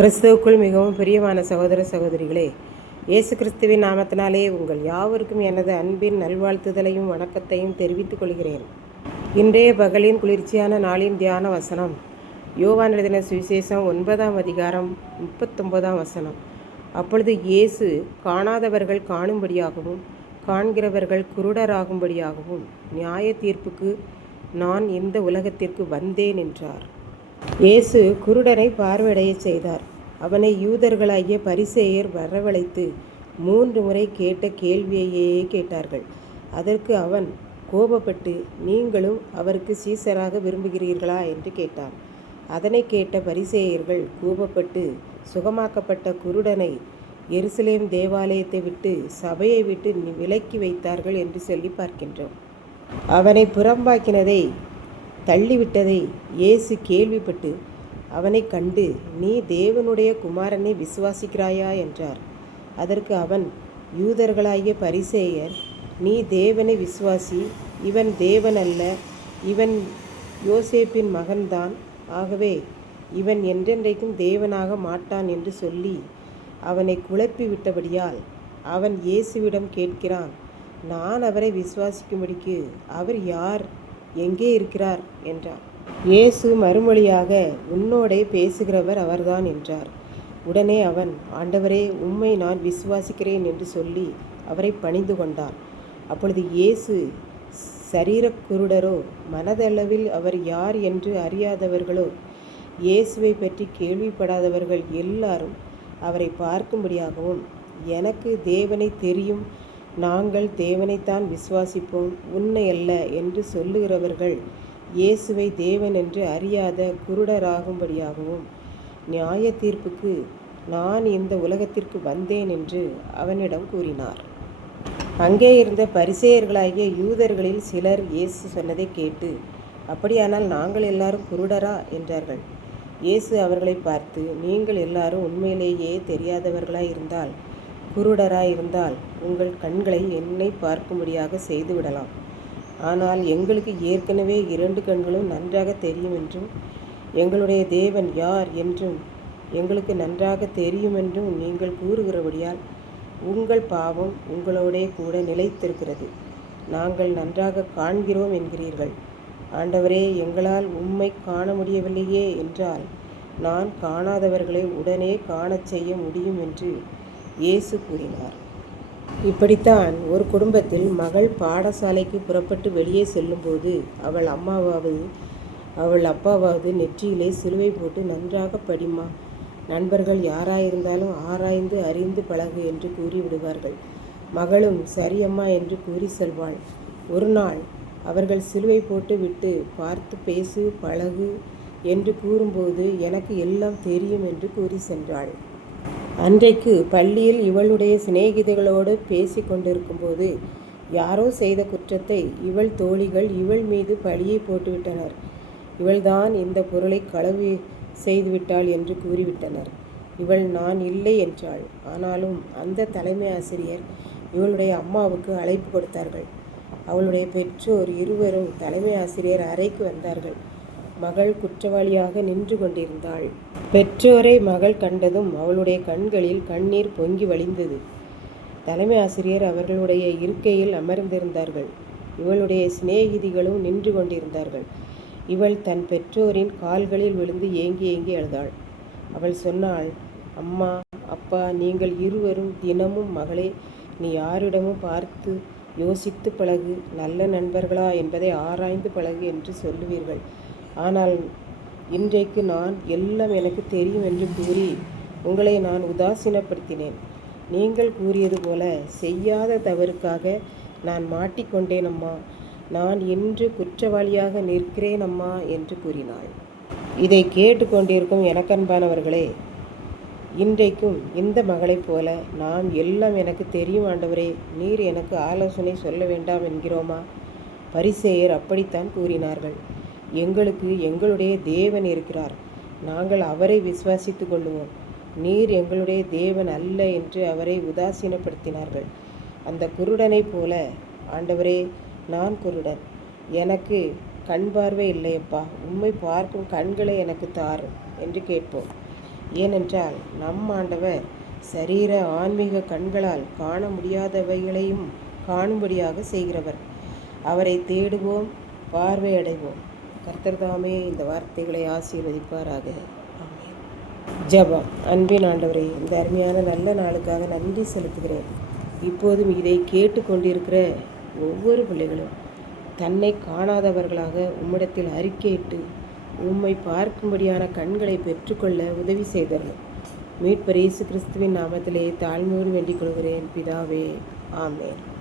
கிறிஸ்துவுக்குள் மிகவும் பிரியமான சகோதர சகோதரிகளே, இயேசு கிறிஸ்துவின் நாமத்தினாலே உங்கள் யாவருக்கும் எனது அன்பின் நல்வாழ்த்துதலையும் வணக்கத்தையும் தெரிவித்துக் கொள்கிறேன். இன்றைய பகலின் குளிர்ச்சியான நாளின் தியான வசனம் யோவான் எழுதின சுவிசேஷம் 9ஆம் அதிகாரம் 39ஆம் வசனம். அப்பொழுது இயேசு காணாதவர்கள் காணும்படியாகவும் காண்கிறவர்கள் குருடராகும்படியாகவும் நியாய தீர்ப்புக்கு நான் இந்த உலகத்திற்கு வந்தேன் என்றார். இயேசு குருடனை பார்வையடைய செய்தார். அவனை யூதர்களாகிய பரிசேயர் வரவழைத்து 3 முறை கேட்ட கேள்வியையே கேட்டார்கள். அதற்கு அவன் கோபப்பட்டு, நீங்களும் அவருக்கு சீசராக விரும்புகிறீர்களா என்று கேட்டான். அதனை கேட்ட பரிசேயர்கள் கோபப்பட்டு சுகமாக்கப்பட்ட குருடனை எருசலேம் தேவாலயத்தை விட்டு சபையை விட்டு விலக்கி வைத்தார்கள் என்று சொல்லி பார்க்கின்றோம். அவனை புறம்பாக்கினதை தள்ளிவிட்டதை இயேசு கேள்விப்பட்டு அவனை கண்டு, நீ தேவனுடைய குமாரனை விசுவாசிக்கிறாயா என்றார். அதற்கு அவன், யூதர்களாகிய பரிசேயர், நீ தேவனை விசுவாசி, இவன் தேவன் அல்ல, இவன் யோசேப்பின் மகன்தான், ஆகவே இவன் என்றென்றைக்கும் தேவனாக மாட்டான் என்று சொல்லி அவனை குழப்பி விட்டபடியால் அவன் இயேசுவிடம் கேட்கிறான், நான் அவரை விசுவாசிக்கும்படிக்கு அவர் யார், எங்கே இருக்கிறார் என்றார். இயேசு மறுமொழியாக, உன்னோடே பேசுகிறவர் அவர்தான் என்றார். உடனே அவன், ஆண்டவரே, உம்மை நான் விசுவாசிக்கிறேன் என்று சொல்லி அவரை பணிந்து கொண்டான். அப்பொழுது இயேசு, சரீரக் குருடரோ, மனதளவில் அவர் யார் என்று அறியாதவர்களோ, இயேசுவை பற்றி கேள்விப்படாதவர்கள் எல்லாரும் அவரை பார்க்கும்படியாகவும், எனக்கு தேவனை தெரியும், நாங்கள் தேவனைத்தான் விசுவாசிப்போம், உன்னை அல்ல என்று சொல்லுகிறவர்கள் இயேசுவை தேவன் என்று அறியாத குருடராகும்படியாகவும் நியாய தீர்ப்புக்கு நான் இந்த உலகத்திற்கு வந்தேன் என்று அவனிடம் கூறினார். அங்கே இருந்த பரிசேயர்களாகிய யூதர்களில் சிலர் இயேசு சொன்னதை கேட்டு, அப்படியானால் நாங்கள் எல்லாரும் குருடரா என்றார்கள். இயேசு அவர்களை பார்த்து, நீங்கள் எல்லாரும் உண்மையிலேயே தெரியாதவர்களாய் இருந்தால், குருடராய் இருந்தால் உங்கள் கண்களை என்னை பார்க்கும்படியாக செய்துவிடலாம். ஆனால் எங்களுக்கு ஏற்கனவே 2 கண்களும் நன்றாக தெரியும் என்றும், எங்களுடைய தேவன் யார் என்றும் எங்களுக்கு நன்றாக தெரியும் என்றும் நீங்கள் கூறுகிறபடியால் உங்கள் பாவம் உங்களோடே கூட நிலைத்திருக்கிறது. நாங்கள் நன்றாக காண்கிறோம் என்கிறீர்கள். ஆண்டவரே, எங்களால் உம்மை காண முடியவில்லையே என்றால் நான் காணாதவர்களை உடனே காணச் செய்ய முடியும் என்று இயேசு கூறினார். இப்படித்தான் ஒரு குடும்பத்தில் மகள் பாடசாலைக்கு புறப்பட்டு வெளியே செல்லும்போது அவள் அம்மாவாவது அவள் அப்பாவாவது நெற்றியிலே சிலுவை போட்டு, நன்றாக படிமா, நண்பர்கள் யாராயிருந்தாலும் ஆராய்ந்து அறிந்து பழகு என்று கூறிவிடுவார்கள். மகளும் சரியம்மா என்று கூறி செல்வாள். ஒரு நாள் அவர்கள் சிலுவை போட்டு விட்டு, பார்த்து பேசு, பழகு என்று கூறும்போது, எனக்கு எல்லாம் தெரியும் என்று கூறி சென்றாள். அன்றைக்கு பள்ளியில் இவளுடைய சிநேகிதிகளோடு பேசி கொண்டிருக்கும்போது யாரோ செய்த குற்றத்தை இவள் தோழிகள் இவள் மீது பழியை போட்டுவிட்டனர். இவள்தான் இந்த பொருளை களவு செய்துவிட்டாள் என்று கூறிவிட்டனர். இவள் நான் இல்லை என்றாள். ஆனாலும் அந்த தலைமை ஆசிரியர் இவளுடைய அம்மாவுக்கு அழைப்பு கொடுத்தார்கள். அவளுடைய பெற்றோர் இருவரும் தலைமை ஆசிரியர் அறைக்கு வந்தார்கள். மகள் குற்றவாளியாக நின்று கொண்டிருந்தாள். பெற்றோரை மகள் கண்டதும் அவளுடைய கண்களில் கண்ணீர் பொங்கி வழிந்தது. தலைமை ஆசிரியர் அவர்களுடைய இருக்கையில் அமர்ந்திருந்தார்கள். இவளுடைய சிநேகிதிகளும் நின்று கொண்டிருந்தார்கள். இவள் தன் பெற்றோரின் கால்களில் விழுந்து ஏங்கி ஏங்கி அழுதாள். அவள் சொன்னாள், அம்மா, அப்பா, நீங்கள் இருவரும் தினமும் மகளே, நீ யாரிடமும் பார்த்து யோசித்து பழகு, நல்ல நண்பர்களா என்பதை ஆராய்ந்து பழகு என்று சொல்லுவீர்கள். ஆனால் இன்றைக்கு நான் எல்லாம் எனக்கு தெரியும் என்று கூறி உங்களை நான் உதாசீனப்படுத்தினேன். நீங்கள் கூறியது போல செய்யாத தவறுக்காக நான் மாட்டிக்கொண்டேன் அம்மா. நான் இன்று குற்றவாளியாக நிற்கிறேன் அம்மா என்று கூறினாள். இதை கேட்டுக்கொண்டிருக்கும் எனக்கன்பானவர்களே, இன்றைக்கும் இந்த மகளைப் போல நாம் எல்லாம் எனக்கு தெரியும் ஆண்டவரே, நீர் எனக்கு ஆலோசனை சொல்ல வேண்டாம் என்கிறோமா? பரிசேயர் அப்படித்தான் கூறினார்கள். எங்களுக்கு எங்களுடைய தேவன் இருக்கிறார், நாங்கள் அவரை விசுவாசித்து கொள்ளுவோம், நீர் எங்களுடைய தேவன் அல்ல என்று அவரை உதாசீனப்படுத்தினார்கள். அந்த குருடனைப் போல, ஆண்டவரே, நான் குருடன், எனக்கு கண் பார்வை இல்லையப்பா, உம்மை பார்க்கும் கண்களை எனக்கு தாரும் என்று கேட்போம். ஏனென்றால் நம் ஆண்டவர் சரீர ஆன்மீக கண்களால் காண முடியாதவைகளையும் காணும்படியாக செய்கிறவர். அவரை தேடுவோம், பார்வையடைவோம். கர்த்தர் தாமே இந்த வார்த்தைகளை ஆசீர்வதிப்பாராக. ஆமென். ஜெபம். அன்பின் ஆண்டவரே, இந்த அருமையான நல்ல நாளுக்காக நன்றி செலுத்துகிறேன். இப்போதும் இதை கேட்டுக்கொண்டிருக்கிற ஒவ்வொரு பிள்ளைகளும் தன்னை காணாதவர்களாக உம்மிடத்தில் அறிக்கையிட்டு உம்மை பார்க்கும்படியான கண்களை பெற்றுக்கொள்ள உதவி செய்தரணும். மீட்பர் இயேசு கிறிஸ்துவின் நாமத்திலே தாழ்மையோடு வேண்டிக் கொள்கிறேன் பிதாவே. ஆமென்.